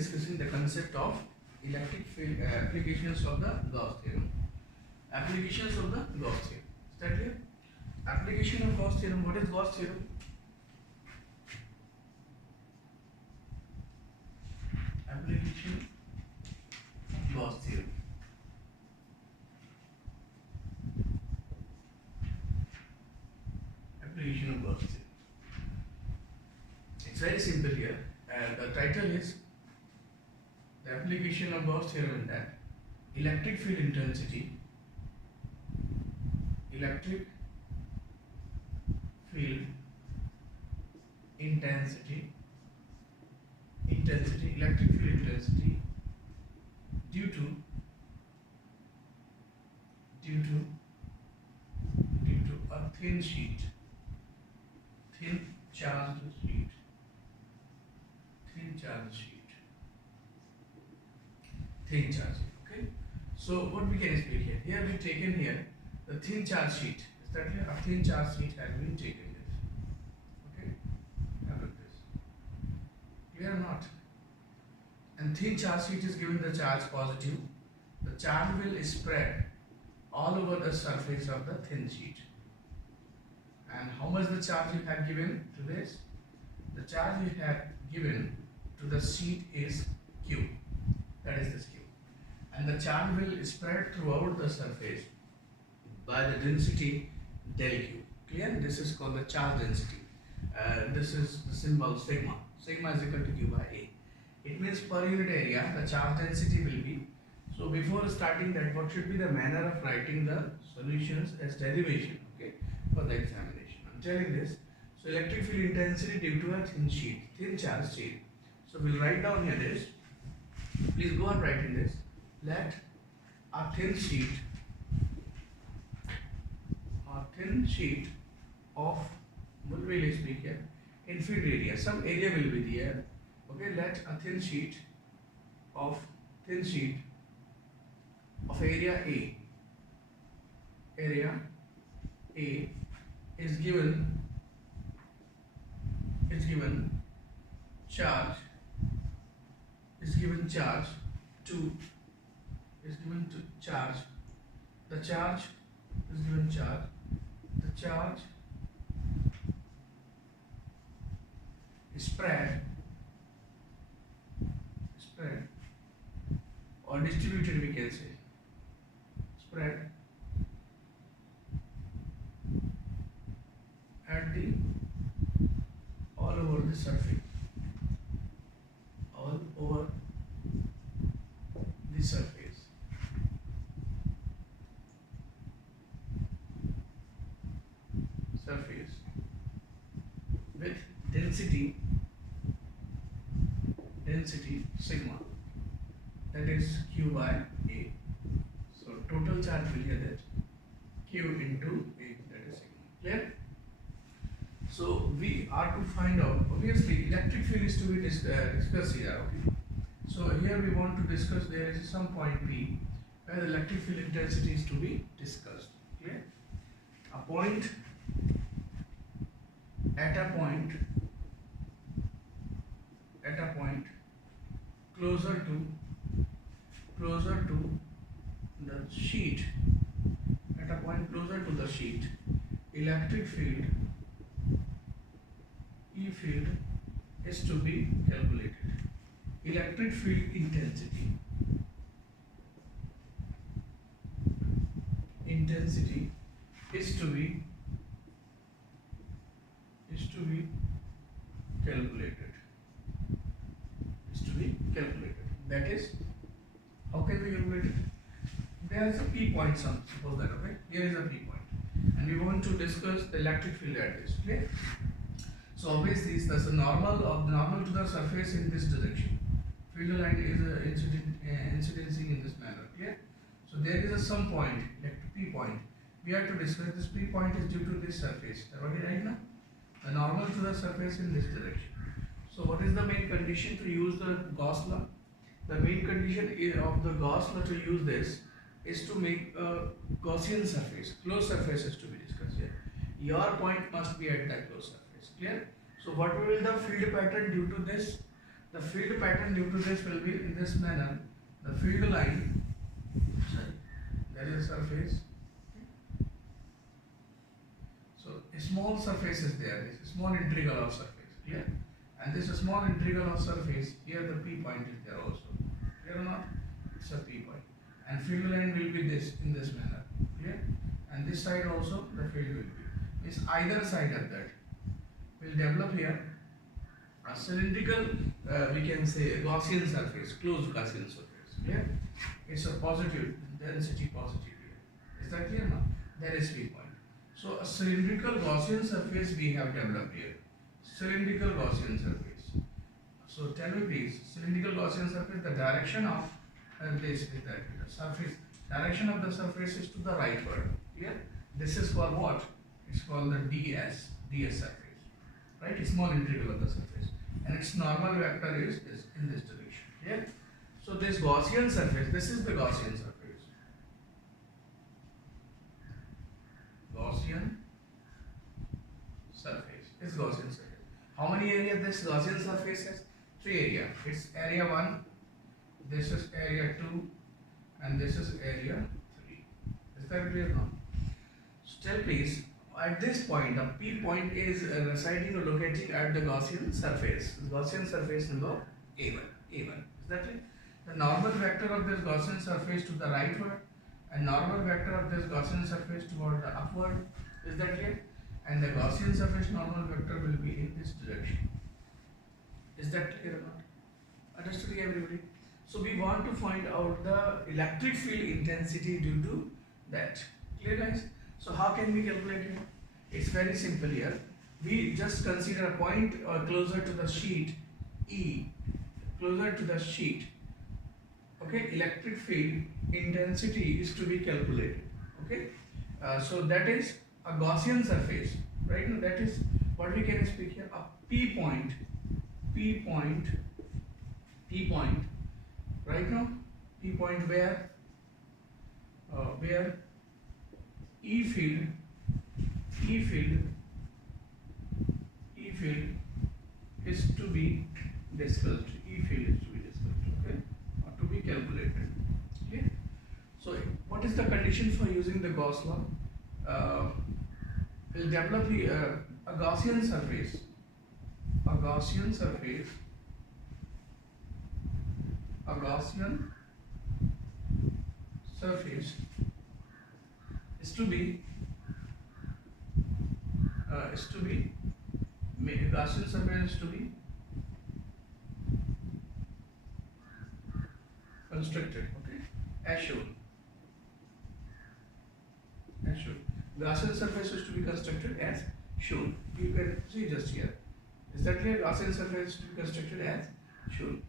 discussing the concept of electric field applications of the Gauss theorem. Applications of the Gauss theorem. Is that clear? Application of Gauss theorem. What is Gauss theorem? Application of Gauss theorem. Application of Gauss theorem. It's very simple here. The title is the application of Gauss theorem in that electric field intensity, electric field intensity, electric field intensity due to a thin charged sheet. Okay. So what we can explain here? Here we've taken here the thin charge sheet. Is that clear? A thin charge sheet has been taken here. Okay. Now look this. Clear or not? And thin charge sheet is given the charge positive. The charge will spread all over the surface of the thin sheet. And how much the charge you have given to this? The charge you have given to the sheet is Q. That is this Q. And the charge will spread throughout the surface by the density del Q. Clear? This is called the charge density. This is the symbol sigma. Sigma is equal to Q by A. It means per unit area the charge density will be. So before starting that, what should be the manner of writing the solutions as derivation, okay, for the examination? I'm telling this. So electric field intensity due to a thin charge sheet. So we'll write down here this. Please go on writing this. Let a thin sheet of, what will I speak here? In field area. Some area will be there. Okay, let a thin sheet of area A. Area A is given charge to charge. The charge is given charge. The charge spread or distributed, we can say. Spread at the all over the surface. All over the surface. With density sigma, that is Q by A. So total charge will get that Q into A, that is sigma. Clear? So we are to find out, obviously electric field is to be discussed here. Okay. So here we want to discuss, there is some point P where the electric field intensity is to be discussed. Clear? At a point closer to the sheet, electric field E field is to be calculated. Electric field intensity is to be calculated. That is, how can we calculate it? There is a P point, suppose that, okay? Here is a P point, and we want to discuss the electric field at this. Okay? So obviously, that's a normal to the surface in this direction. Field line is incidencing in this manner. Okay? So there is some point, like P point. We have to discuss this P point is due to this surface. Okay, right now? The normal to the surface in this direction. So what is the main condition to use the Gauss law? The main condition of the Gauss law to use this is to make a Gaussian surface. Closed surface is to be discussed here. Your point must be at that closed surface. Clear? So what will be the field pattern due to this the field pattern due to this will be in this manner. The field line, sorry, there is a surface. So a small surface is there. This is small integral of surface. Clear? And this small integral of surface, here the P point is there also. Clear or not? It's a P point. And field line will be this in this manner. Clear? And this side also the field will be. Means either side of that will develop here a cylindrical, we can say Gaussian surface, closed Gaussian surface. Clear? It's a positive density positive here. Is that clear now? There is P point. So a cylindrical Gaussian surface we have developed here. Cylindrical Gaussian surface. So tell me please, cylindrical Gaussian surface, the direction of this is that the surface, direction of the surface is to the rightward. Here, this is for what? It's called the ds surface, right? It's small integral of the surface, and its normal vector is in this direction. Yeah. So this Gaussian surface, this is the Gaussian surface. Gaussian surface is Gaussian surface. How many areas this Gaussian surface has? 3 areas. It's area 1, this is area 2, and this is area 3. Is that clear now? Still please, at this point, the P point is residing or locating at the Gaussian surface. Gaussian surface number A1. A1. Is that clear? The normal vector of this Gaussian surface to the rightward and normal vector of this Gaussian surface toward the upward. Is that clear? And the Gaussian surface normal vector will be in this direction. Is that clear or not? Understood everybody? So we want to find out the electric field intensity due to that. Clear guys? So how can we calculate it? It's very simple here. We just consider a point closer to the sheet E, closer to the sheet. Okay, electric field intensity is to be calculated. Okay, so that is a Gaussian surface, right? Now that is what we can speak here. A P point, right now. P point where E field is to be discussed. E field is to be discussed. Okay, or to be calculated. Okay. So what is the condition for using the Gauss law? We'll develop a Gaussian surface. A Gaussian surface. A Gaussian surface is to be Gaussian surface is to be constructed, okay, as shown. Gaussian surface is to be constructed as shown. You can see just here. Is that clear? Gaussian surface is to be constructed as shown.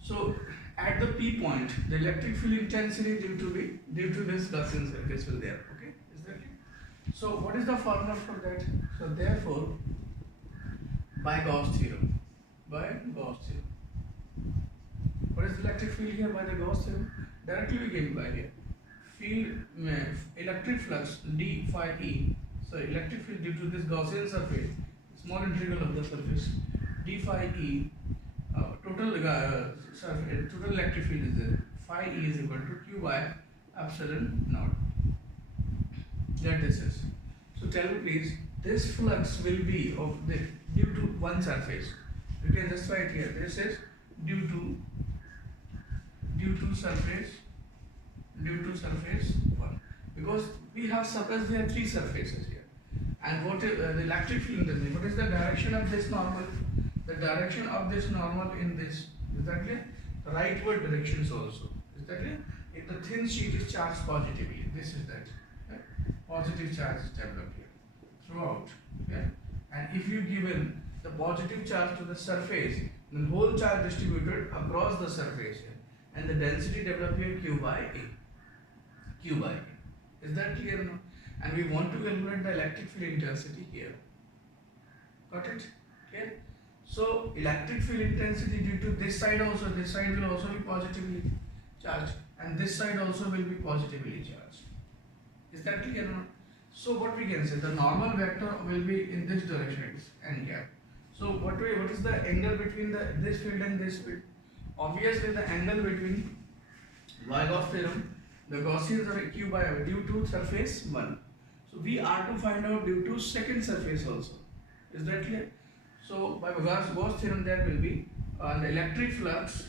So at the P point, the electric field intensity due to this Gaussian surface will there. Okay, is that clear? So what is the formula for that? So therefore, by Gauss theorem. What is the electric field here by the Gauss theorem? Directly we get by here. Field electric flux d phi e. So electric field due to this Gaussian surface, small integral of the surface, d phi e. Total electric field is there. Phi e is equal to q by epsilon naught. That this is. So tell me please, this flux will be of the due to one surface. You can just write here. This is due to surface 1, because we have suppose there are 3 surfaces here, and what is the electric field intensity? What is the direction of this normal? The direction of this normal in this, is that clear? The rightward directions also, is that clear? If the thin sheet is charged positively, this is that, right? Positive charge is developed here throughout, okay? And if you given the positive charge to the surface, then whole charge distributed across the surface here, and the density developed here q by a. Is that clear now? And we want to calculate the electric field intensity here. Got it? Okay. So electric field intensity due to this side also, this side will also be positively charged, and this side also will be positively charged. Is that clear now? So what we can say, the normal vector will be in this direction, n cap. So what is the angle between this field and this field? Obviously the angle between Gauss theorem, the Gaussians are q by r due to surface 1. So we are to find out due to second surface also. Is that clear? So by Gauss theorem there will be the electric flux,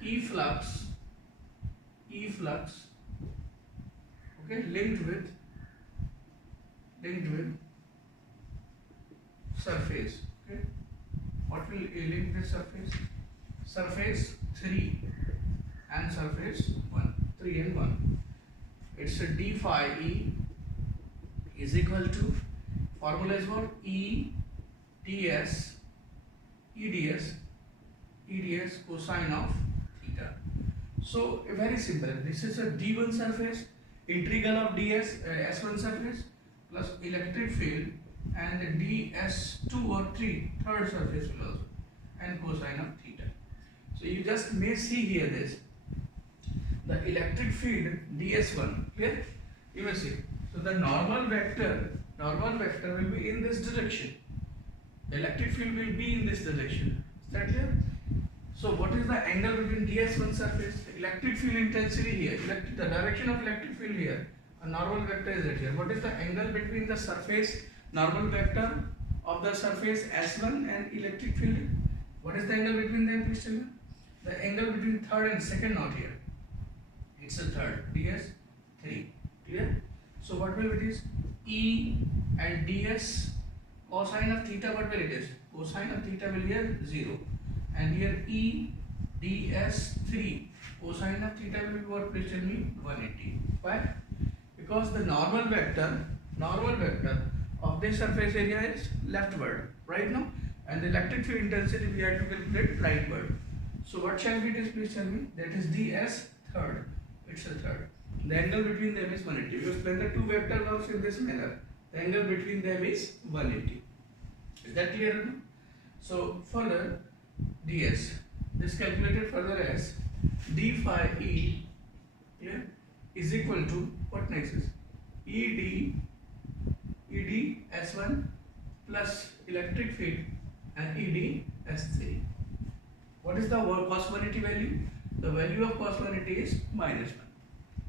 E flux, okay, linked with surface. Okay, what will link this surface? Surface 3 and surface 1, 3 and 1. It's a d phi E is equal to, formula is what? EDS cosine of theta. So very simple. This is a d1 surface, integral of ds s1 surface plus electric field, and ds2 or 3 third surface will also, and cosine of theta. So you just may see here this, the electric field ds1, clear? You may see. So the normal vector will be in this direction. The electric field will be in this direction. Is that clear? So what is the angle between ds1 surface? Electric field intensity here, the direction of electric field here. A normal vector is it here. What is the angle between the surface normal vector of the surface S1 and electric field? What is the angle between them, please tell me? The angle between third and second, not here. It's a third, ds3. Clear? So what will it is? E and ds cosine of theta, what will it is? Cosine of theta will be here 0. And here E ds3 cosine of theta will be what, please tell me? 180. Why? Because the normal vector of this surface area is leftward, right now, and the electric field intensity we have to calculate rightward. So what shall be this, please tell me? That is ds third. It's a third. The angle between them is 180. Because when the two vector works in this manner, the angle between them is 180. Is that clear enough? So further, ds, this calculated further as d phi E, yeah, is equal to, what next is? ED S1 plus electric field and ED S3. What is the cos 180 value? The value of cos 180 is -1.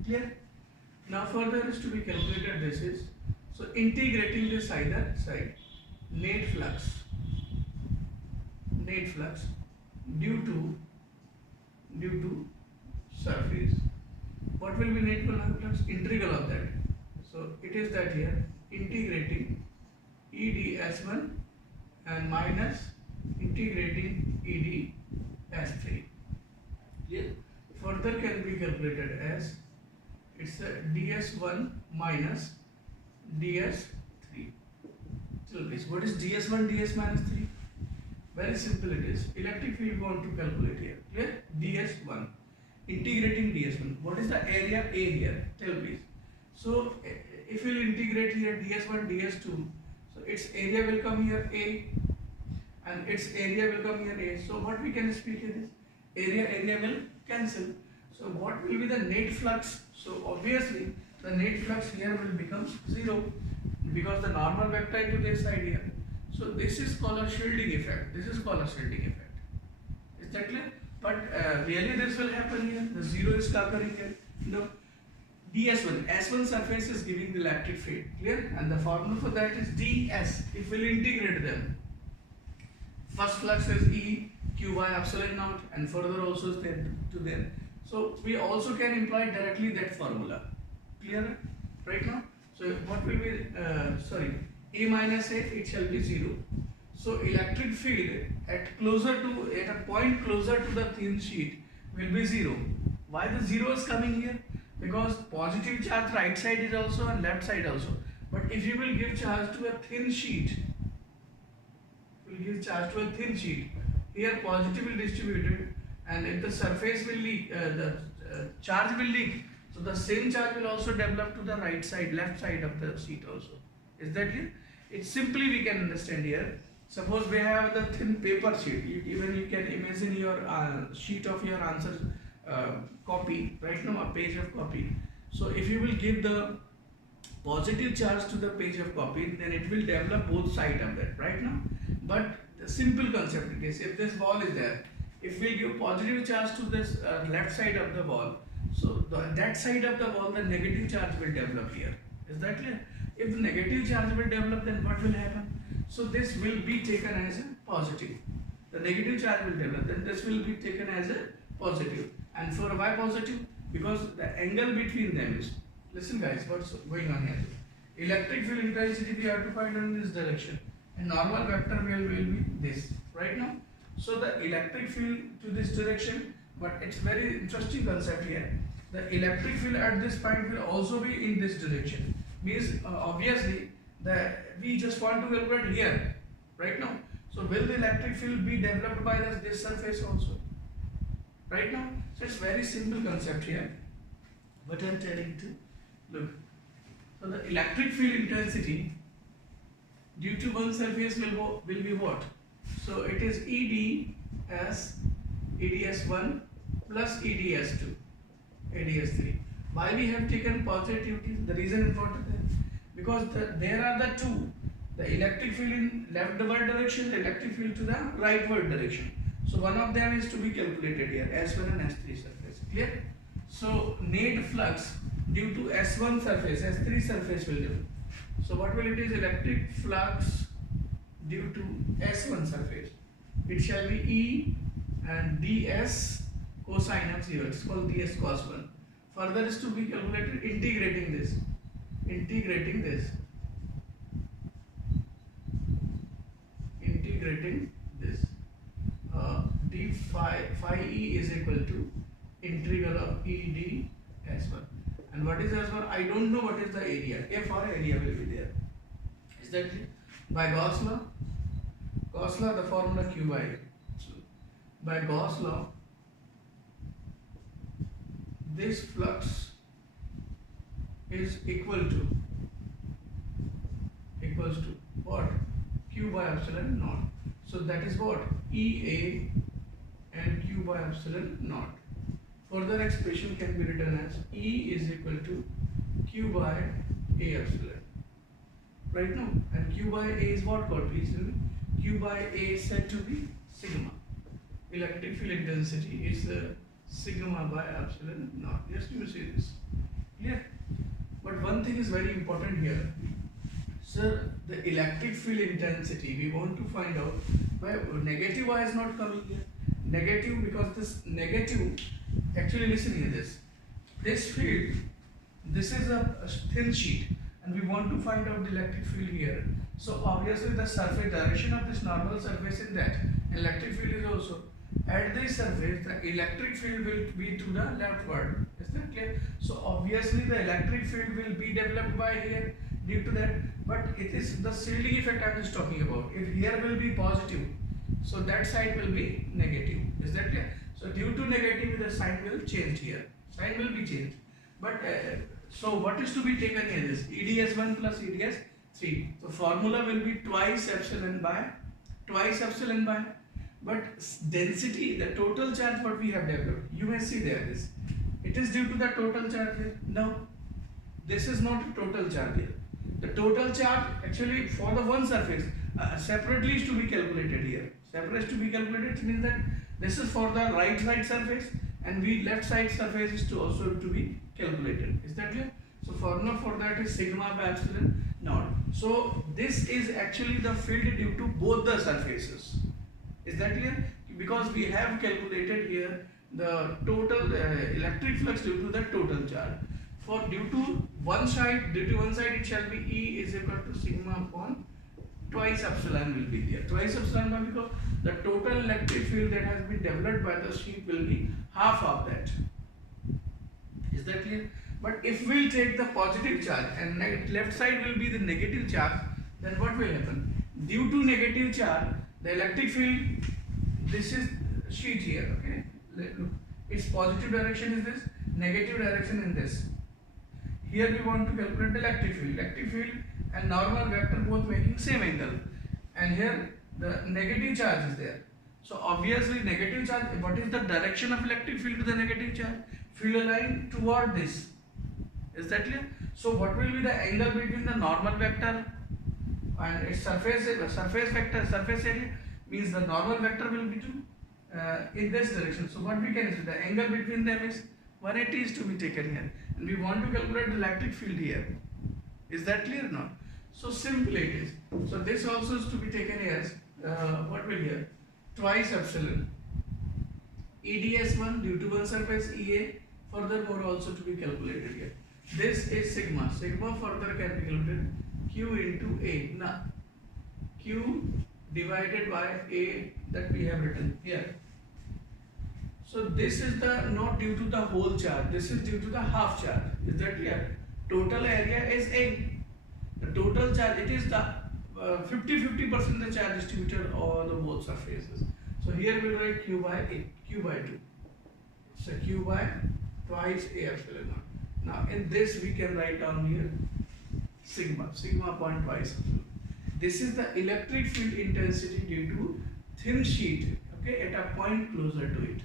Clear? Now further is to be calculated. This is, so integrating this either side, net flux due to surface. What will be net flux? Integral of that. So it is that here, integrating EDS1 and minus integrating EDS3. Clear? Further can be calculated as, it's a DS1 minus DS3. So please, what is DS1, DS minus 3? Very simple it is. Electric field we want to calculate here. Clear? DS1. Integrating DS1. What is the area A here? Tell please. So if you will integrate here DS1, DS2, so its area will come here A, and its area will come here A. So what we can speak here is, area will cancel. So what will be the net flux? So obviously the net flux here will become 0, because the normal vector into this side here. So this is called a shielding effect. Is that clear? But really this will happen here. The 0 is occurring here. No. DS1, S1 surface is giving the electric field. Clear? And the formula for that is ds. If we will integrate them, first flux is E q by epsilon naught, and further also is there to there. So we also can imply directly that formula. Clear right now? So what will be, A minus A, it shall be 0. So electric field at a point closer to the thin sheet will be 0. Why the 0 is coming here? Because positive charge right side is also and left side also. But if you will give charge to a thin sheet, here positive will distributed, and if the surface will leak, the charge will leak. So the same charge will also develop to the right side, left side of the sheet also. Is that clear? It's simply we can understand here. Suppose we have the thin paper sheet. Even you can imagine your sheet of your answer copy, right now a page of copy. So if you will give the positive charge to the page of copy, then it will develop both sides of that, right now. But The simple concept it is, if this ball is there, if we give positive charge to this left side of the ball, so that side of the ball, the negative charge will develop here. Is that clear? If the negative charge will develop, then what will happen? So this will be taken as a positive. The negative charge will develop, then this will be taken as a positive. And for why positive? Because the angle between them is, listen guys, what's going on here? Electric field intensity we have to find in this direction, and normal vector will be this, right now. So the electric field to this direction, but it's very interesting concept here. The electric field at this point will also be in this direction. Means obviously we just want to calculate here, right now. So will the electric field be developed by this surface also? Right now, so it's very simple concept here. But I'm telling you to look. So the electric field intensity due to one surface will be what? So it is EDS1 plus EDS2, EDS3. Why we have taken positivity? The reason is what? Because there are the two. The electric field in leftward direction, the electric field to the rightward direction. So one of them is to be calculated here, S1 and S3 surface. Clear? So net flux due to S1 surface, S3 surface will do. So what will it is? Electric flux due to S1 surface. It shall be E and ds cosine of 0. It's called ds cos 1. Further is to be calculated integrating this. Integrating this d phi e is equal to integral of e d s1. And what is s1? I don't know what is the area. F or area will be there. Is that clear? By Gauss law, the formula q by a. So, by Gauss law, this flux is equals to what? Q by epsilon naught. So that is what? EA and Q by epsilon naught. Further expression can be written as E is equal to Q by A epsilon. Right now, and Q by A is what called? Please tell me. Q by A is said to be sigma. Electric field intensity is sigma by epsilon naught. Just you see this. Clear? But one thing is very important here. Sir, the electric field intensity, we want to find out why negative Y is not coming here. Negative, because this negative, actually listen here this field, this is a thin sheet and we want to find out the electric field here. So obviously the surface direction of this normal surface is that. Electric field is also. At this surface, the electric field will be to the leftward. Is that clear? So obviously the electric field will be developed by here due to that. But it is the shielding effect I am just talking about. If here will be positive, so that side will be negative. Is that clear? So due to negative, the sign will change here. Sign will be changed. But so what is to be taken here is EDS1 plus EDS3. So formula will be twice epsilon by. But density, the total charge what we have developed, you may see there this. It is due to the total charge here. No, this is not a total charge here. The total charge actually for the one surface separately is to be calculated here. Separate is to be calculated means that this is for the right side surface and left side surface is to also to be calculated. Is that clear? So formula for that is sigma by epsilon naught. So this is actually the field due to both the surfaces. Is that clear? Because we have calculated here the total electric flux due to the total charge. For due to one side it shall be E is equal to sigma upon twice epsilon will be there. Twice epsilon because the total electric field that has been developed by the sheet will be half of that. Is that clear? But if we take the positive charge and left side will be the negative charge, then what will happen? Due to negative charge, the electric field, this is sheet here, okay? Look, its positive direction is this, negative direction in this. Here we want to calculate the electric field and normal vector both making same angle. And here the negative charge is there. So obviously negative charge, what is the direction of electric field to the negative charge? Field aligned toward this. Is that clear? So what will be the angle between the normal vector and its surface vector, surface area? means the normal vector will be to in this direction. So what we can say, the angle between them is 180 is to be taken here, and we want to calculate the electric field here. Is that clear now? So simple it is. So this also is to be taken as what will here, twice epsilon EDS1 due to one surface EA, furthermore also to be calculated here. This is sigma. Sigma further can be calculated Q into A. Now Q divided by A that we have written here. So this is the not due to the whole charge. This is due to the half charge. Is that clear? Total area is A. The total charge, it is the 50% the charge distributed over the both surfaces. So here we will write Q by A, Q by 2. So Q by twice A epsilon naught. Now in this we can write down here sigma point twice epsilon. This is the electric field intensity due to thin sheet, okay, at a point closer to it.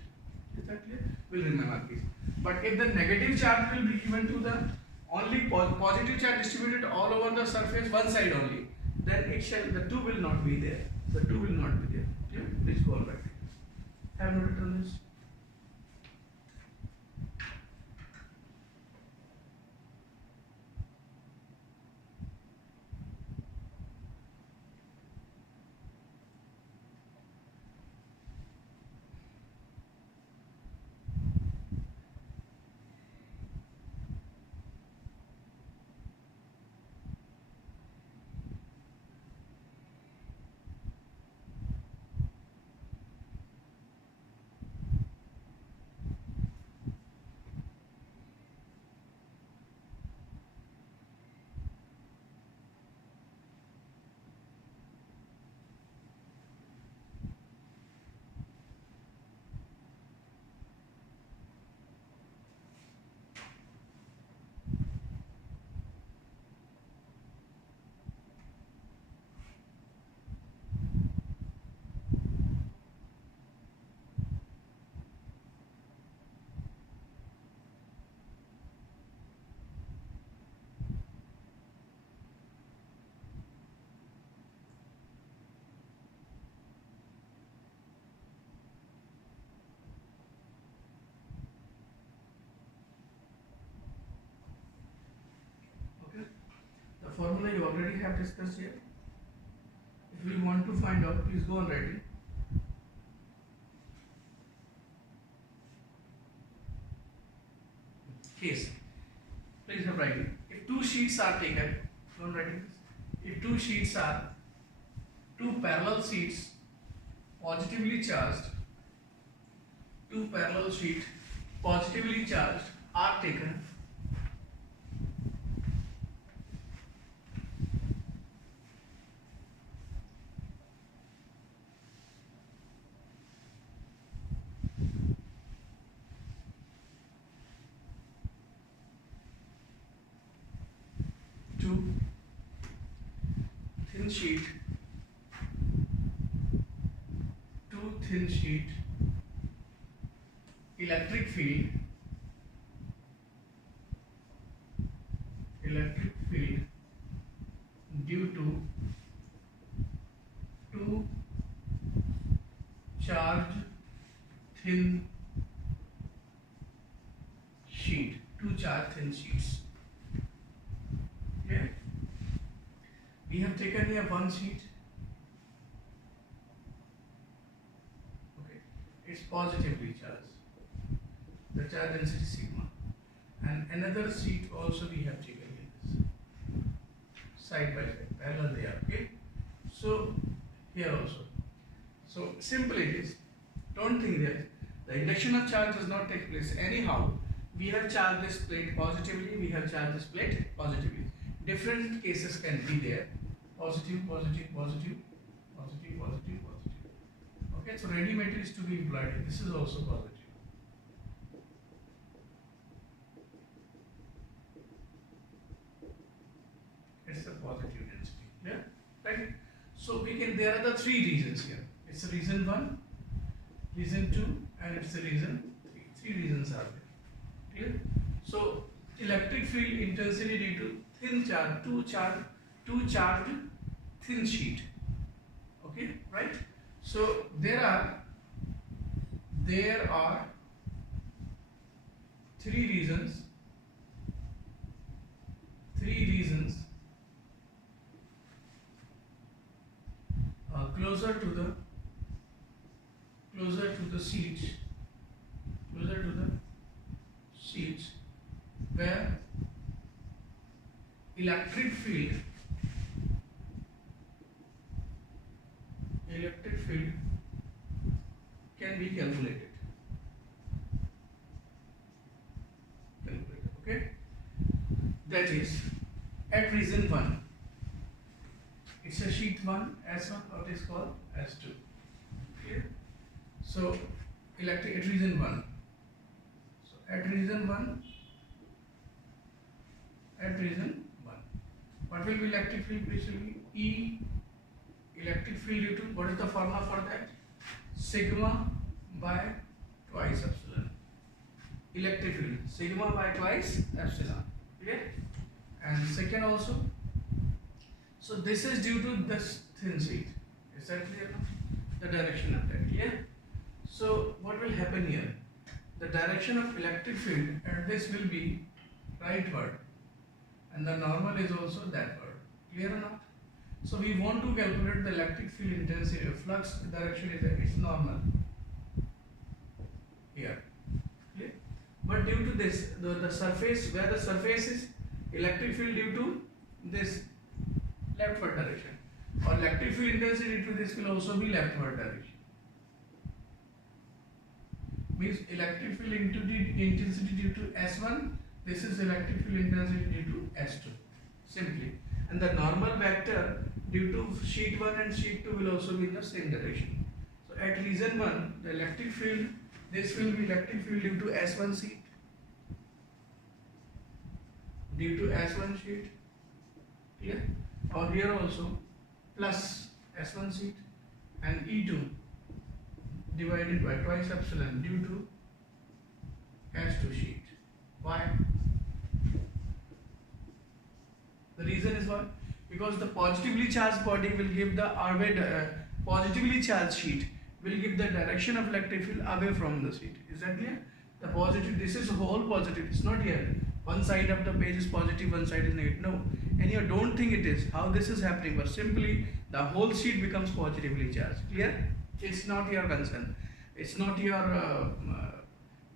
Is that clear? We'll remember this. But if the negative charge will be given to the only positive charge distributed all over the surface one side only, then it shall, the 2 will not be there. The 2 will not be there. Yeah? Please go on back. Have noted on this. Okay. The formula you already have discussed here. If you want to find out, please go on writing. Case. Please have writing. If two sheets are taken, go on writing this. If two sheets are two parallel sheets positively charged, two parallel sheets positively charged are taken, two thin sheet, electric field due to two charged thin sheets. Yeah, we have taken here one sheet. Okay, it's positively charged. The charge density sigma, and another sheet also we have taken here, this side by side, parallel they are. Okay, so here also. So simple it is. Don't think that the induction of charge does not take place anyhow. We have charged this plate positively, we have charged this plate positively. Different cases can be there. Positive, positive, positive, positive, positive, positive. Okay, so ready metal is to be employed. This is also positive. It's a positive density. Yeah, right? So we can, there are the three reasons here. It's a reason 1, reason 2, and it's a reason 3. Three reasons are there. Clear? So electric field intensity due to thin charge, two charged thin sheet. Okay, right? So there are three reasons closer to the seats, where electric field can be calculated. Okay, that is at reason 1. It's a sheet 1 S1, or it is called S2. Okay, so electric at reason 1. So at reason 1, what will be electric field? Basically E electric field due to, what is the formula for that? Sigma by twice epsilon. Electric field sigma by twice epsilon. Okay, and second also, so this is due to this thin sheet. Is that clear now? The direction of that. Yeah. So what will happen here? The direction of electric field at this will be rightward, and the normal is also thatward. Clear or not? So we want to calculate the electric field intensity. Flux direction is it's normal here. Clear? But due to this, the surface, where the surface is, electric field due to this leftward direction, or electric field intensity due to this will also be leftward direction. Means electric field intensity due to S1, this is electric field intensity due to S2, simply. And the normal vector due to sheet 1 and sheet 2 will also be in the same direction. So at reason 1, the electric field, this will be electric field due to S1 sheet, clear? Or here also plus S1 sheet and E2 divided by twice epsilon due to S2 sheet. Why? The reason is what? Because the positively charged body will give the positively charged sheet will give the direction of electric field away from the sheet. Is that clear? The positive, this is whole positive. It's not here. One side of the page is positive, one side is negative. No, and you don't think it is. How this is happening? But simply the whole sheet becomes positively charged. Clear? It's not your concern. It's not your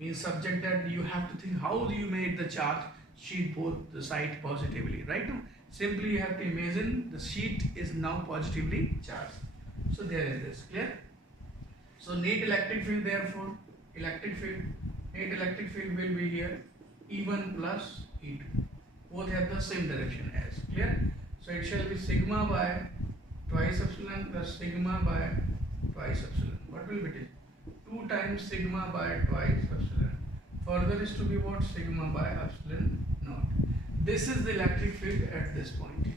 means subject that you have to think how you made the charge sheet both the side positively. Right now, simply you have to imagine the sheet is now positively charged. So there is this. Clear? So net electric field, therefore, net electric field will be here E1 plus E2. Both have the same direction as. Clear? So it shall be sigma by twice epsilon plus sigma by twice epsilon. What will it be? 2 times sigma by twice epsilon. Further is to be what? Sigma by epsilon naught. This is the electric field at this point.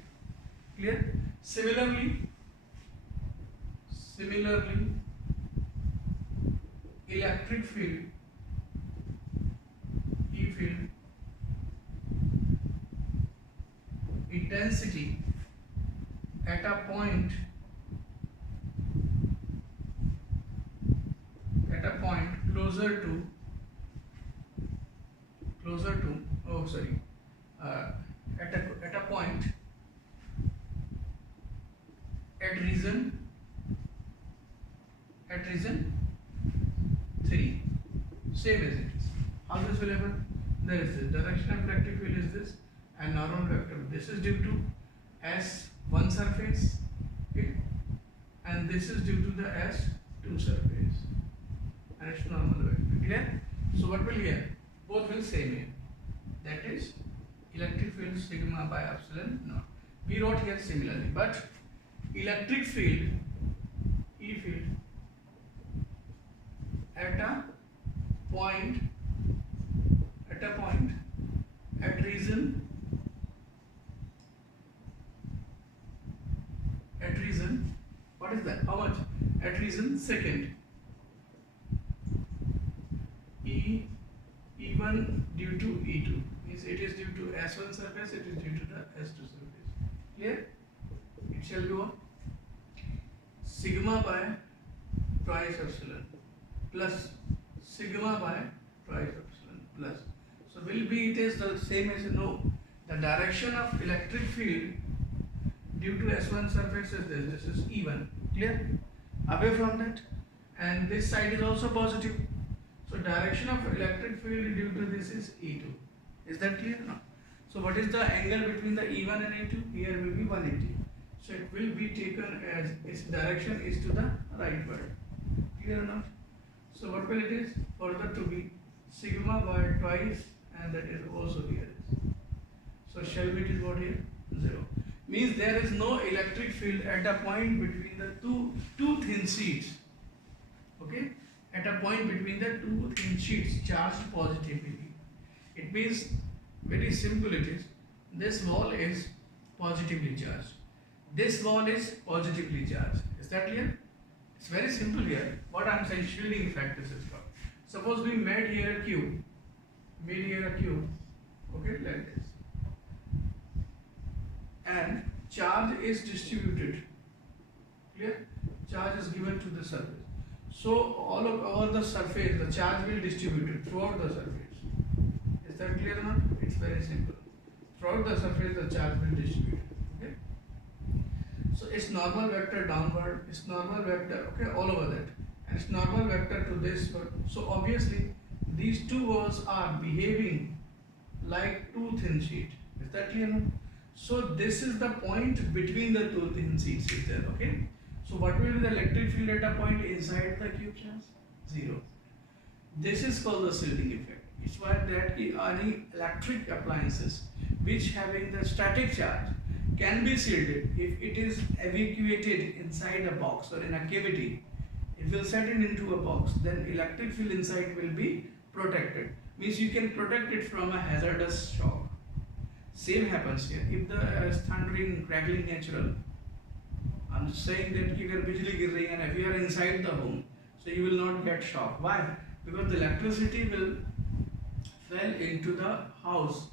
Clear? Similarly, electric field, E field, intensity at a point closer to at a point at reason 3, same as it is. How this will happen? There is this direction of electric field is this, and normal vector. This is due to S1 surface, okay, and this is due to the S2 surface, and it's normal vector. Clear? So what will here? Both will same here. That is electric field sigma by epsilon naught. We wrote here similarly, but electric field E field at a point at reason what is that? How much? At reason second. E1 due to E2 means it is due to S1 surface, it is due to the S2 surface. Clear? It shall be what? Sigma by twice epsilon plus sigma by twice epsilon plus. So will be it is the same as no. The direction of electric field due to S1 surface is this. This is E1. Clear? Away from that. And this side is also positive. So direction of electric field due to this is E2. Is that clear? No. So what is the angle between the E1 and E2? Here will be 180. So it will be taken as its direction is to the rightward. Clear enough? So what will it is? Further to be sigma by twice, and that is also here. So shall be it is what here? 0. Means there is no electric field at a point between the two thin sheets. Okay? At a point between the two thin sheets charged positively. It means very simple it is. This wall is positively charged. This wall is positively charged. Is that clear? It's very simple here. What I am saying, shielding effect this is called. Suppose we made here a cube. Made here a cube. Okay, like this. And charge is distributed. Clear? Charge is given to the surface. So all over the surface, the charge will distribute it throughout the surface. Is that clear or not? It's very simple. Throughout the surface, the charge will distribute. Okay. So it's normal vector downward. It's normal vector. Okay, all over that, and it's normal vector to this one. So obviously, these two walls are behaving like two thin sheets. Is that clear now? So this is the point between the two thin sheets. Is there? Okay. So what will be the electric field at a point inside the cube charge? 0. This is called the shielding effect. It's why that any electric appliances which having the static charge can be shielded if it is evacuated inside a box or in a cavity. It will set it into a box. Then electric field inside will be protected. Means you can protect it from a hazardous shock. Same happens here. If the thundering, crackling natural, I'm saying that you get bijli gir rahi, and if you are inside the home, so you will not get shock. Why? Because the electricity will fell into the house,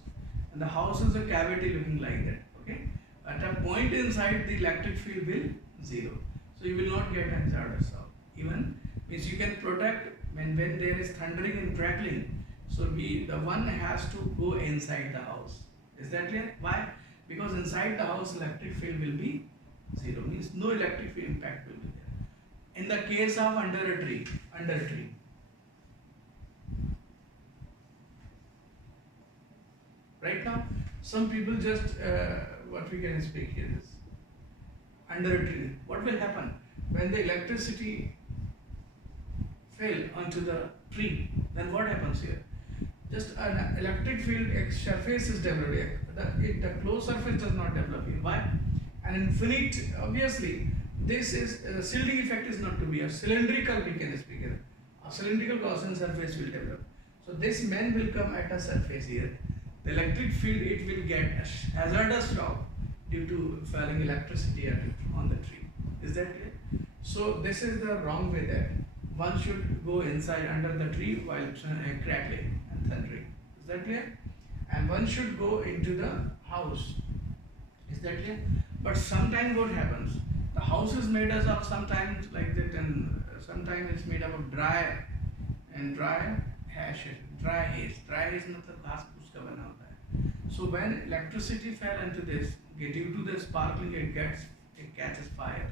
and the house is a cavity looking like that. Okay. At a point inside, the electric field will 0. So you will not get hazardous shock. Even means you can protect when there is thundering and crackling. So the one has to go inside the house. Is that clear? Why? Because inside the house, electric field will be 0. Means no electric field impact will be there. In the case of under a tree. Right now, some people just what we can speak here is under a tree. What will happen when the electricity fell onto the tree? Then what happens here? Just an electric field surface is developed here. The closed surface does not develop here. Why? An infinite, obviously, this is the shielding effect is not to be a cylindrical, we can speak here. A cylindrical Gaussian surface will develop. So this man will come at a surface here. The electric field, it will get a hazardous shock due to falling electricity on the tree. Is that clear? So this is the wrong way that one should go inside under the tree while crackling and thundering. Is that clear? And one should go into the house. Is that clear? But sometimes what happens? The house is made as of sometimes like that, and sometimes it's made up of dry hash. Dry haze मतलब घास फूस का बना होता है. So when electricity fell into this, due to the sparkling, it catches fire.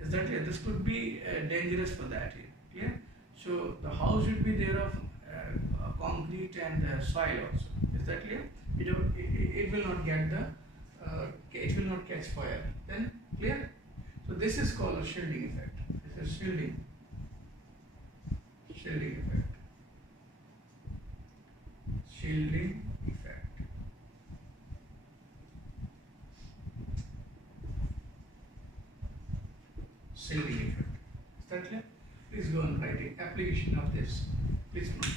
Is that clear? This could be dangerous for that here. Clear? So the house should be there of concrete and soil also. Is that clear? It will not get it will not catch fire. Then clear? So this is called a shielding effect. This is shielding effect. Shielding effect. Shielding effect. Is that clear? Please go on writing. Application of this. Please note it.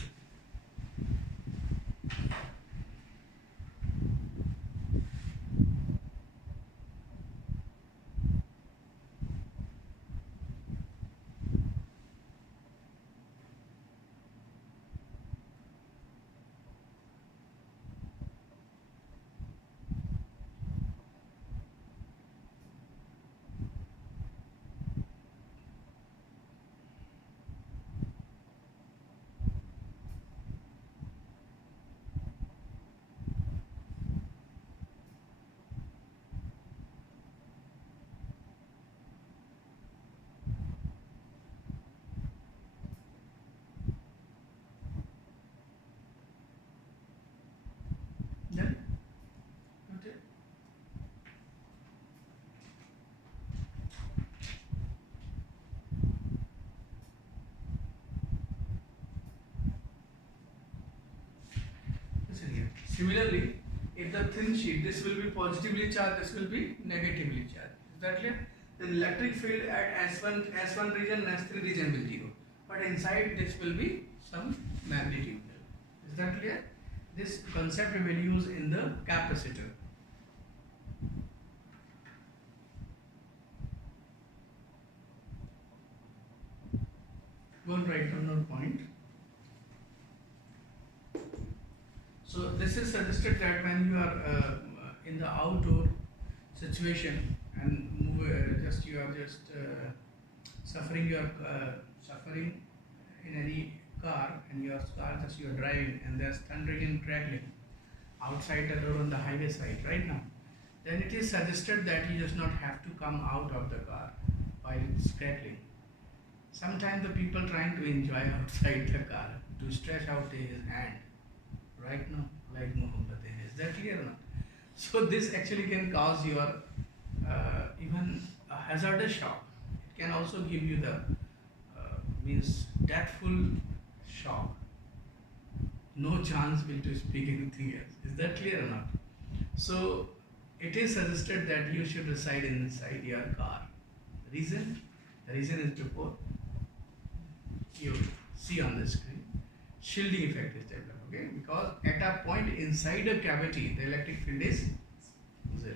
Similarly, if the thin sheet, this will be positively charged, this will be negatively charged. Is that clear? The electric field at S1 region and S3 region will 0. But inside this will be some magnitude. Is that clear? This concept we will use in the capacitor. Go and write down your point. So this is suggested that when you are in the outdoor situation and you are just suffering in any car, and your car just you are driving and there's thundering and crackling outside the door on the highway side right now, then it is suggested that you just not have to come out of the car while it's crackling. Sometimes the people trying to enjoy outside the car to stretch out his hand right now like Muhammad. Is that clear or not? So this actually can cause your even a hazardous shock. It can also give you the means deathful shock. No chance will to speak anything else. Is that clear or not? So it is suggested that you should reside inside your car. Reason? The reason is before you see on the screen. Shielding effect is developed. Okay? Because at a point inside a cavity, the electric field is 0.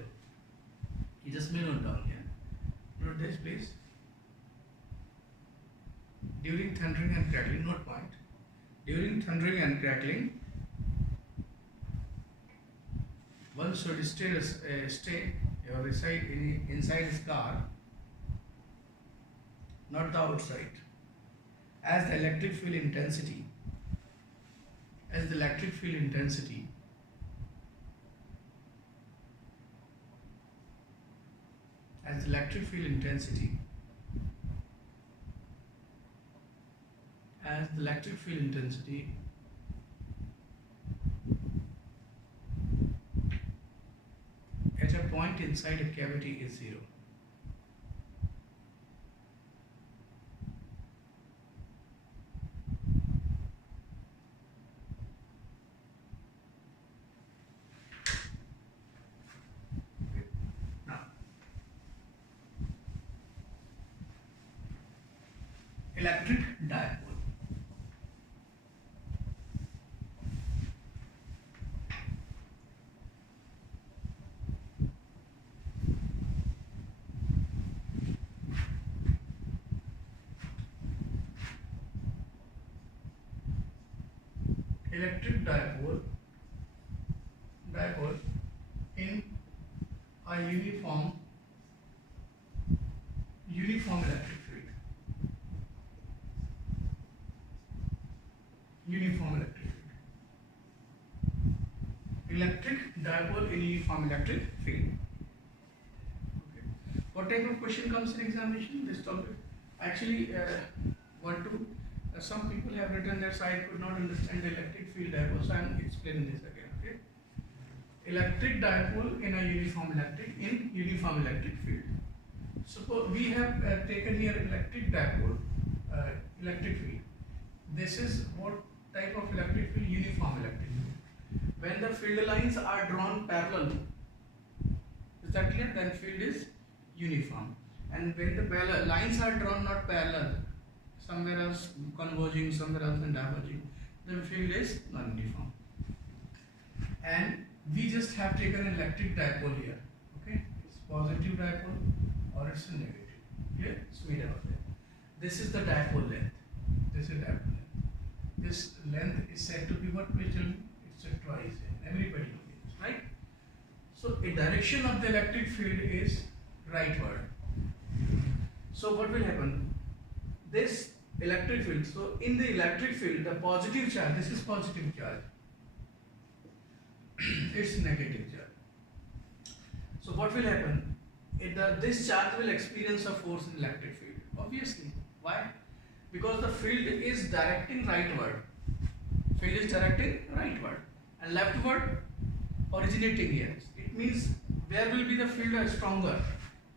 You just may note down here. Note this please. During thundering and crackling, note point. During thundering and crackling, one should stay or reside inside his car, not the outside. As the electric field intensity as the electric field intensity at a point inside a cavity is 0. Electric dipole. Electric dipole in a uniform electric field. Electric dipole in uniform electric field. Okay. What type of question comes in examination? This topic. Actually, some people have written that I could not understand the electric field dipole, so I am explaining this again. Okay. Electric dipole in a uniform electric field. Suppose we have taken here electric dipole, electric field. This is what type of electric field? Uniform electric field. When the field lines are drawn parallel, is that clear? Then field is uniform. And when the lines are drawn not parallel, somewhere else converging, somewhere else and diverging, then field is non-uniform. And we just have taken an electric dipole here. Okay, it's positive dipole or it's a negative. Clear? It's made out there. This is the dipole length. This length is said to be what, please tell me? It's a twice. Everybody knows, right? So a direction of the electric field is rightward. So what will happen? This electric field. So in the electric field, the positive charge. This is positive charge. It's negative charge. So what will happen? This charge will experience a force in electric field. Obviously. Why? Because the field is directing rightward. And leftward originating here. It means where will be the field stronger?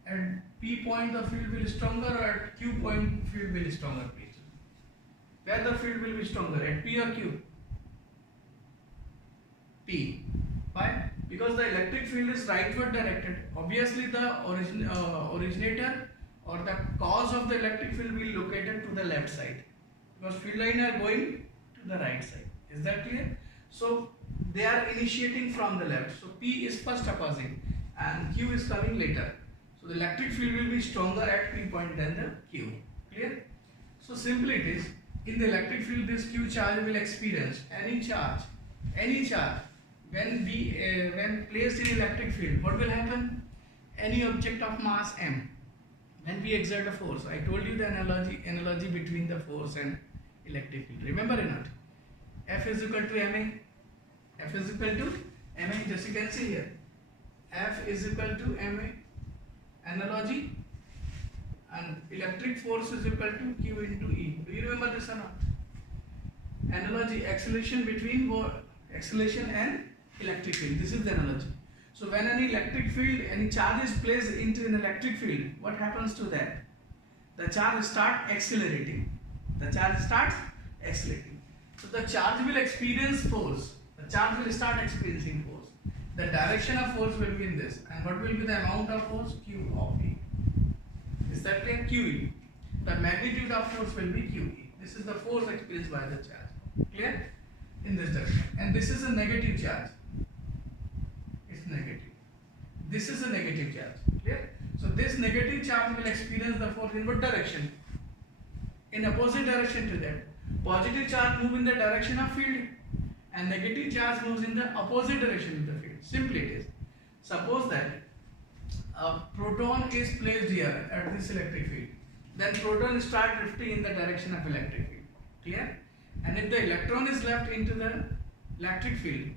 At P point the field will be stronger, or at Q point field will be stronger, please. Where the field will be stronger, at P or Q? P. Why? Because the electric field is rightward directed. Obviously, the originator or the cause of the electric field will be located to the left side, because field line are going to the right side. Is that clear? So they are initiating from the left. So P is first opposing and Q is coming later. So the electric field will be stronger at P point than the Q. Clear? So simply it is, in the electric field this Q charge will experience any charge when placed in electric field. What will happen? Any object of mass m, when we exert a force, I told you the analogy between the force and electric field. Remember or not? F is equal to ma. F is equal to ma. Just you can see here. F is equal to ma. Analogy. And electric force is equal to Q into E. Do you remember this or not? Analogy, acceleration between acceleration and electric field. This is the analogy. So when any electric field, any charge is placed into an electric field, what happens to that? The charge starts accelerating. The charge starts accelerating. So the charge will experience force. The charge will start experiencing force. The direction of force will be in this. And what will be the amount of force? Q of E. Is that clear? QE. The magnitude of force will be QE. This is the force experienced by the charge. Clear? In this direction. And this is a negative charge. It's negative. This is a negative charge. Clear? So this negative charge will experience the force in what direction? In opposite direction to that. Positive charge moves in the direction of field and negative charge moves in the opposite direction of the field. Simply it is. Suppose that a proton is placed here at this electric field. Then proton start drifting in the direction of electric field. Clear? And if the electron is left into the electric field,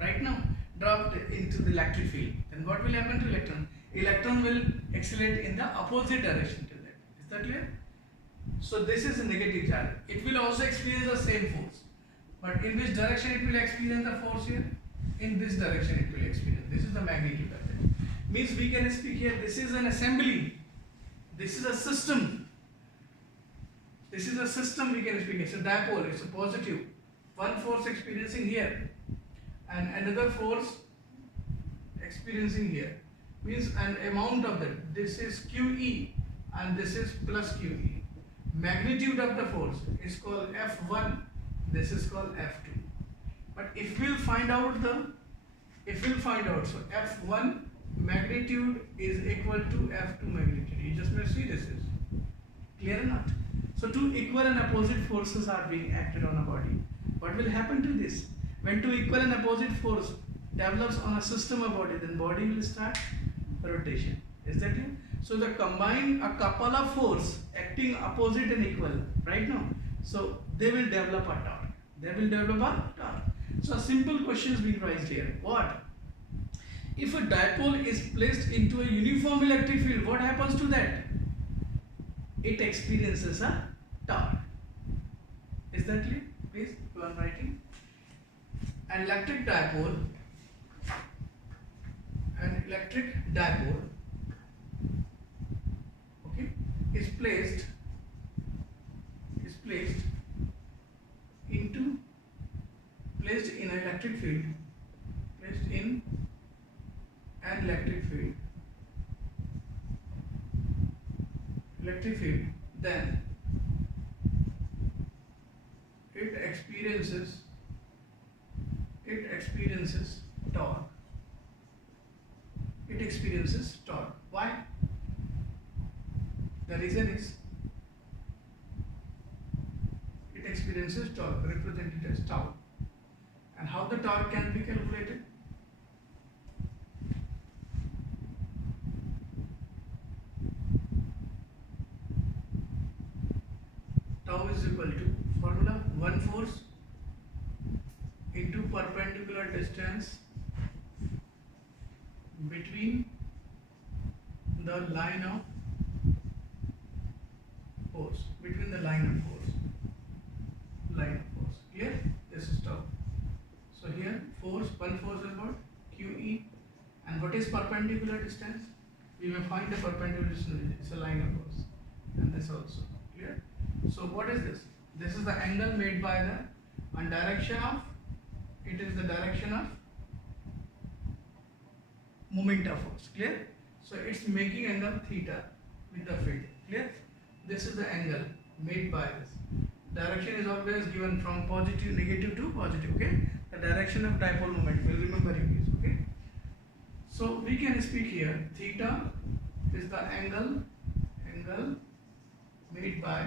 right now, dropped into the electric field, then what will happen to electron? Electron will accelerate in the opposite direction to that. Is that clear? So this is a negative charge. It will also experience the same force. But in which direction it will experience the force here? In this direction it will experience. This is the magnitude of it. Means we can speak here, this is an assembly. This is a system. This is a system we can speak. It's a dipole, it's a positive. One force experiencing here and another force experiencing here. Means an amount of that. This is QE and this is plus QE. Magnitude of the force is called F1. This is called F2. But if we'll find out so F1 magnitude is equal to F2 magnitude. You just must see this is clear or not? So two equal and opposite forces are being acted on a body. What will happen to this? When two equal and opposite force develops on a system of body, then body will start rotation. Is that it? So the combine a couple of force acting opposite and equal right now. So they will develop a torque. They will develop a torque. So a simple question is being raised here. What? If a dipole is placed into a uniform electric field, what happens to that? It experiences a torque. Is that clear? Please go on writing. An electric dipole okay, is placed in an electric field, then it experiences torque. It experiences torque. Why? The reason is it experiences torque, represented as tau. And how the torque can be calculated? Tau is equal to formula 1 force into perpendicular distance between the line of force. Clear? This is tau. So here one force is what? QE. And what is perpendicular distance? We may find the perpendicular distance. It's a line of force. And this also. Clear? So what is this? This is the angle made by the direction of moment of force. Clear? So it's making angle theta with the field. Clear? This is the angle made by this. Direction is always given from positive, negative to positive. Okay? The direction of dipole moment. Will remember you please. Okay? So we can speak here. Theta is the angle made by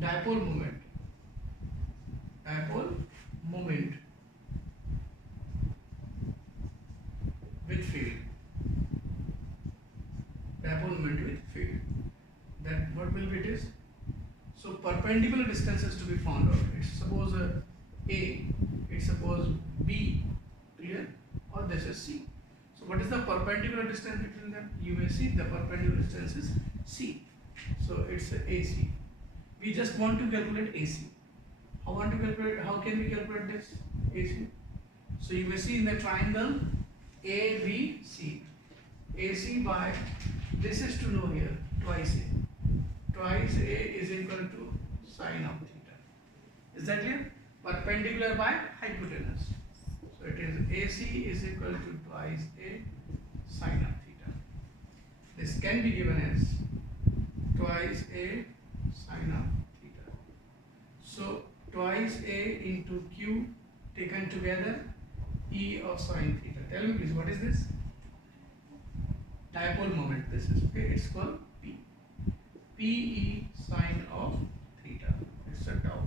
dipole moment. Dipole moment with field. Dipole moment with field. That what will be it is? So perpendicular distances to be found out. It's suppose A, it's suppose B, clear? Or this is C. So what is the perpendicular distance between them? You may see the perpendicular distance is C. So it's AC. We just want to calculate AC. How can we calculate this AC? So you may see in the triangle ABC. AC by, this is to know here, twice A. Twice A is equal to sine of theta. Is that clear? Perpendicular by hypotenuse. So it is AC is equal to twice A sine of theta. This can be given as twice A sine of theta. So twice A into Q taken together, E of sine theta. Tell me please, what is this? Dipole moment this is, okay? It's called P. PE sine of theta. It's a tau.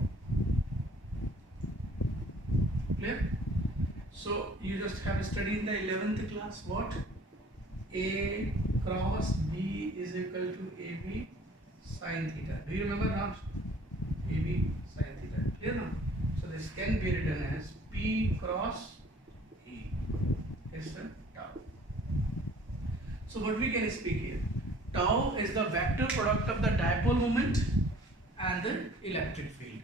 Clear? So you just have studied in the 11th class what? A cross B is equal to AB sine theta. Do you remember now? AB sine theta. Clear now? So this can be written as P cross E is the tau. So what we can speak here? Tau is the vector product of the dipole moment and the electric field.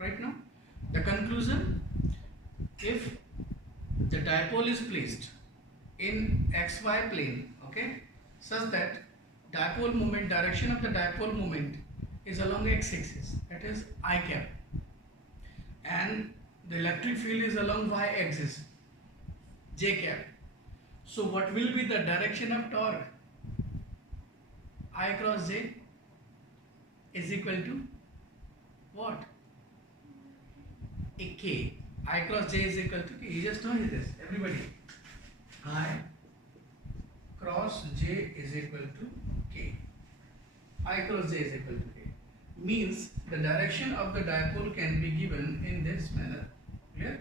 Right now, the conclusion, if the dipole is placed in xy plane, okay, such that dipole moment, direction of the dipole moment is along x-axis, that is I cap, and the electric field is along y-axis, j cap. So what will be the direction of torque? I cross j is equal to what? A K. I cross J is equal to K. You just know this, everybody. I cross J is equal to K. I cross J is equal to K. Means the direction of the dipole can be given in this manner. Clear?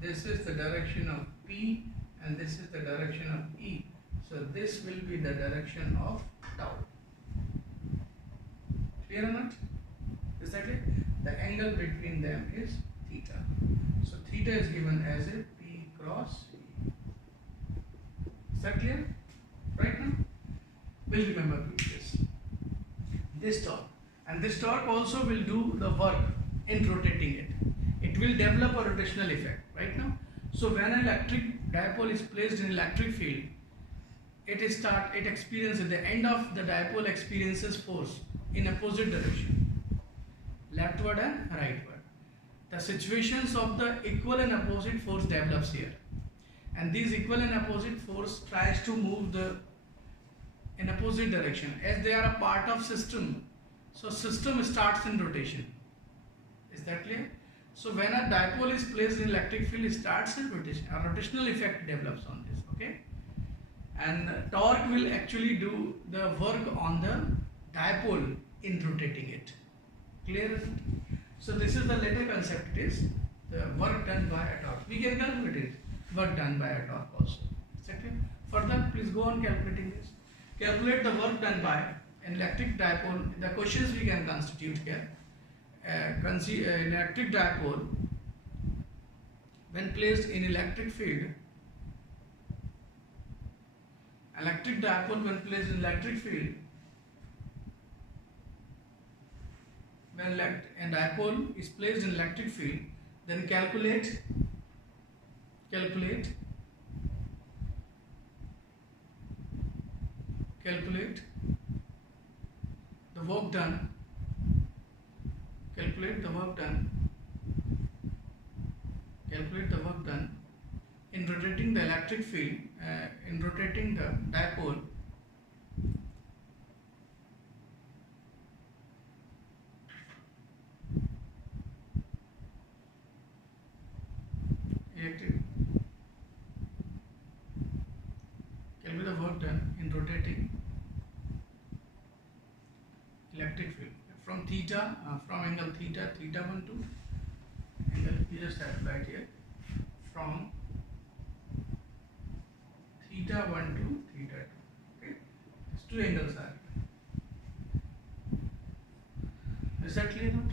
This is the direction of P and this is the direction of E. So this will be the direction of tau. Clear or not? Is that it? The angle between them is theta. So theta is given as a P cross E. Is that clear? Right now? We'll remember this. This torque. And this torque also will do the work in rotating it. It will develop a rotational effect. Right now? So when an electric dipole is placed in electric field, it experiences, the end of the dipole experiences force in opposite direction. Leftward and rightward. The situations of the equal and opposite force develops here, and these equal and opposite force tries to move in opposite direction as they are a part of system. So system starts in rotation. Is that clear? So when a dipole is placed in electric field, it starts in rotation. A rotational effect develops on this. Okay, and torque will actually do the work on the dipole in rotating it. Clear? So this is the later concept, it is the work done by a torque. We can calculate it, work done by a torque also. Second, further please go on calculating this. Calculate the work done by An electric dipole, the questions we can constitute here. An electric dipole, when placed in electric dipole when placed in electric field, when a dipole is placed in electric field, then calculate the work done, calculate the work done in rotating the electric field, in rotating the dipole electric calculate the work done in rotating electric field from theta, from angle theta 1 to angle, we just have to write here, from theta 1 to theta 2. Okay, these two angles are. Is that clear now?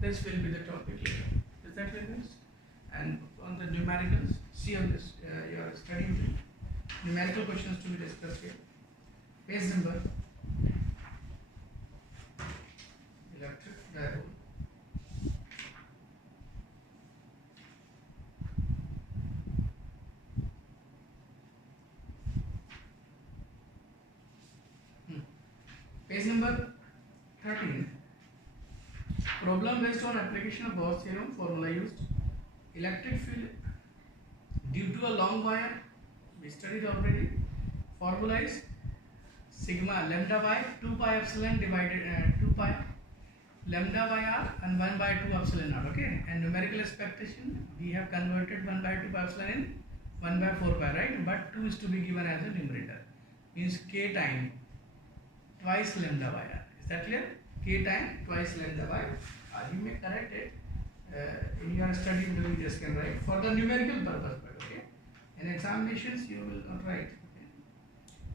This will be the topic later. Is that clear, guys? And on the numericals, see on this, you are studying numerical questions to be discussed here. Page number, electric dipole. Page number 13. Problem based on application of Gauss theorem. Formula used. Electric field due to a long wire, we studied already. Formula is sigma lambda by 2 pi epsilon divided 2 pi lambda by r and 1 by 2 epsilon r. Okay, and numerical expectation, we have converted 1 by 2 pi epsilon in 1 by 4 pi, right? But 2 is to be given as a numerator, means k time twice lambda by r. Is that clear? K time twice lambda by r. You may correct it in your study doing this, can write for the numerical purpose, but okay. In examinations you will not write. Okay.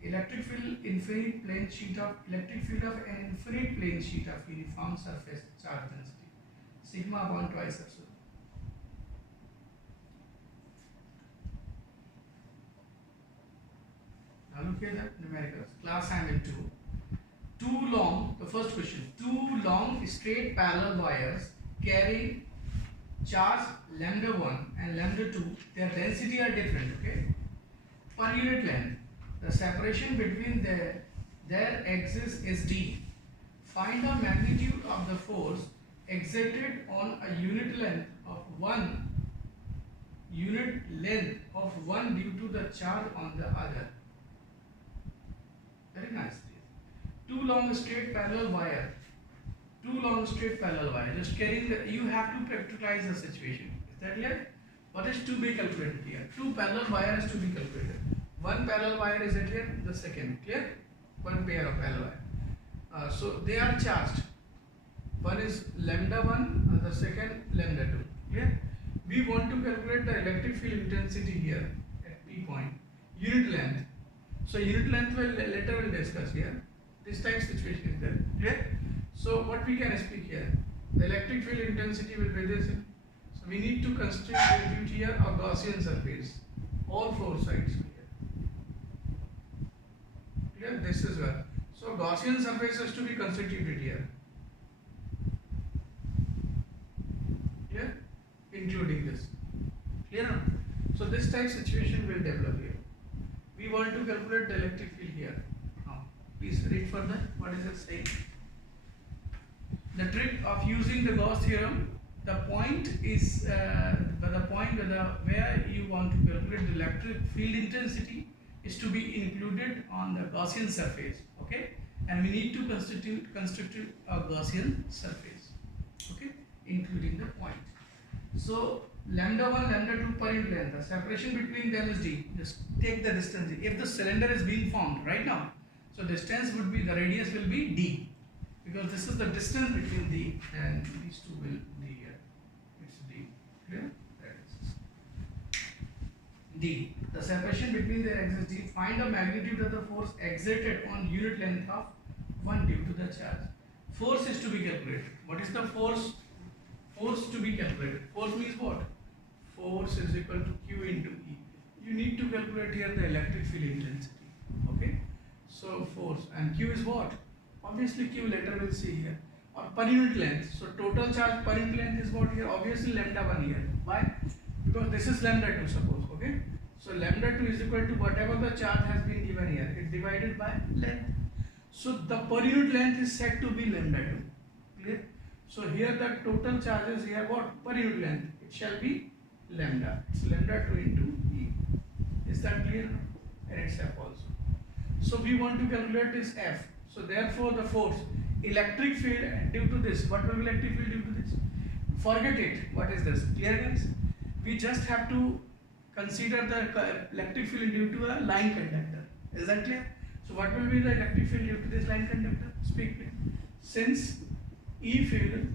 Electric field of an infinite plane sheet of uniform surface charge density sigma upon twice epsilon. Now look at the numericals. Class assignment 2. The first question, two long straight parallel wires carrying charge lambda 1 and lambda 2, their density are different, okay, per unit length. The separation between their axis is d. Find the magnitude of the force exerted on a unit length of one due to the charge on the other. Very nice. Two long straight parallel wire, just carrying the, you have to practicalize the situation. Is that clear? What is to be calculated here? Two parallel wires to be calculated. One parallel wire is at here, the second, clear? One pair of parallel wire. So they are charged. One is lambda 1 and the second lambda 2, clear? We want to calculate the electric field intensity here at P point, unit length. So unit length will later we'll discuss here. This type situation is there, clear? So what we can speak here, the electric field intensity will be this. So we need to constitute here a Gaussian surface, all four sides clear? This is where. So Gaussian surface has to be constituted here, clear? Including this, clear? So this type situation will develop here. We want to calculate the electric field here. Please read further. What is it saying? The trick of using the Gauss theorem, the point is where you want to calculate the electric field intensity is to be included on the Gaussian surface. Okay, and we need to constitute a Gaussian surface. Okay, including the point. So lambda 1, lambda 2 per unit length. The separation between them is d. Just take the distance. If the cylinder is being formed right now, so distance would be, the radius will be d, because this is the distance between the, and these two will be here. It's d, clear? D. The separation between their axis d. Find the magnitude of the force exerted on unit length of 1 due to the charge. Force is to be calculated. What is the force? Force to be calculated. Force means what? Force is equal to Q into E. You need to calculate here the electric field intensity. Okay? So force, and Q is what? Obviously Q later we'll see here. Or per unit length. So total charge per unit length is what here? Obviously lambda 1 here. Why? Because this is lambda 2 suppose. Okay? So lambda 2 is equal to whatever the charge has been given here. It's divided by length. So the per unit length is said to be lambda 2. Clear? So here the total charge is here what? Per unit length. It shall be lambda. It's lambda 2 into E. Is that clear? And it's F also. So we want to calculate this F. So therefore the force, electric field due to this. What will be electric field due to this? Forget it. What is this? Clear guys? We just have to consider the electric field due to a line conductor. Is that clear? So what will be the electric field due to this line conductor? Speak please. Since E field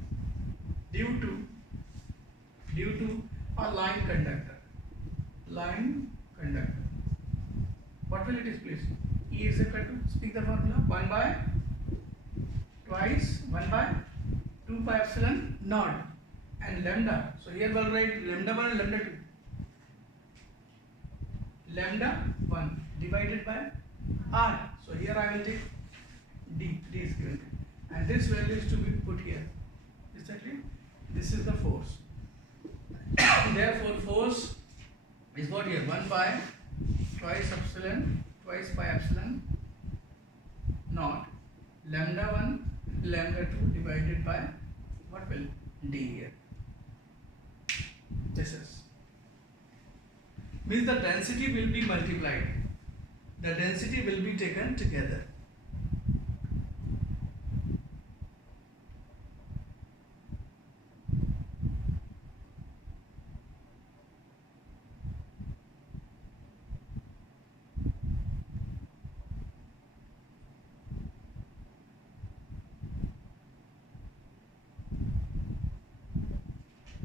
due to a line conductor. What will it is please? E is equal to, speak the formula, 1 by twice 1 by 2 pi epsilon naught and lambda. So here we'll write lambda 1 and lambda 2. Lambda 1 divided by R. So here I will take D is given. And this value is to be put here. Is that clear? This is the force. Therefore force is what here? 1 by twice pi epsilon naught lambda 1 lambda 2 divided by what will D here. This is means the density will be multiplied. The density will be taken together.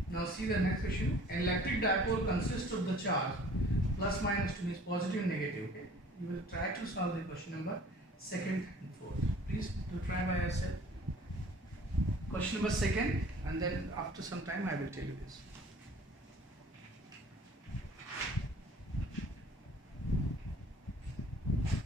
Now see the next issue. An electric dipole consists of the charge plus minus 2 means positive and negative. Okay. You will try to solve the question number 2nd and 4th. Please do try by yourself. Question number 2nd, and then after some time I will tell you this.